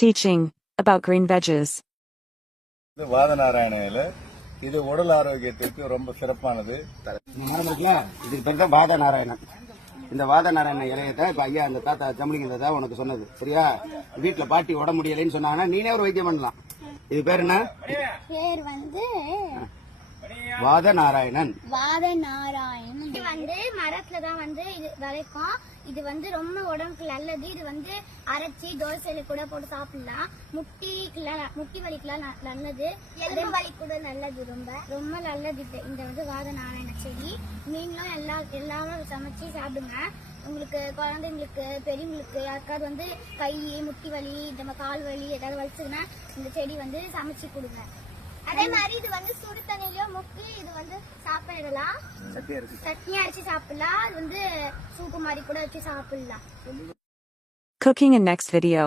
Teaching about green veggies. இது வாதநாராயண இலை. இது உடல் ஆரோக்கியத்திற்கு ரொம்ப சிறப்பானது. மரம் இருக்குல்ல, இதுக்கு பேர் தான் வாதநாராயணன். இந்த வாதநாராயண இலையத்தை இப்ப ஐயா அந்த தாத்தா ஜம்பளிங்க தான் உனக்கு சொன்னது சரியா. வீட்டுல பாட்டி உட முடியலைன்னு சொன்னாங்கன்னா நீனே ஒரு வைத்தியம் பண்ணலாம். இது பேர் என்ன? பேர் வந்து வாதநாராயணன். வாதநாராயணன். இது வந்து மரத்துலதான் வந்து இது விளைக்கும். இது வந்து ரொம்ப உடம்புக்கு நல்லது. இது வந்து அரைச்சி தோசையில கூட போட்டு சாப்பிடலாம். முட்டி வலிக்கெல்லாம் நல்லது. எலும்பு வலி கூட நல்லது. ரொம்ப ரொம்ப நல்லது. இந்த வந்து வாதநாராயண செடி. நீங்களும் எல்லாமே சமைச்சு சாப்பிடுங்க. உங்களுக்கு குழந்தைங்களுக்கு பெரியவங்களுக்கு யாருக்காவது வந்து கை முட்டி வலி இந்த கால் வலி ஏதாவது வலிச்சுன்னா இந்த செடி வந்து சமைச்சு கொடுங்க. அதே மாதிரி இது வந்து சுடு தண்ணிலயோ முக்கி இது வந்து சாப்பிடலாம். சட்னி அரைச்சி சாப்பிடலாம். இது வந்து சூப்பு மாதிரி கூட வச்சு சாப்பிடலாம். Cooking in next video.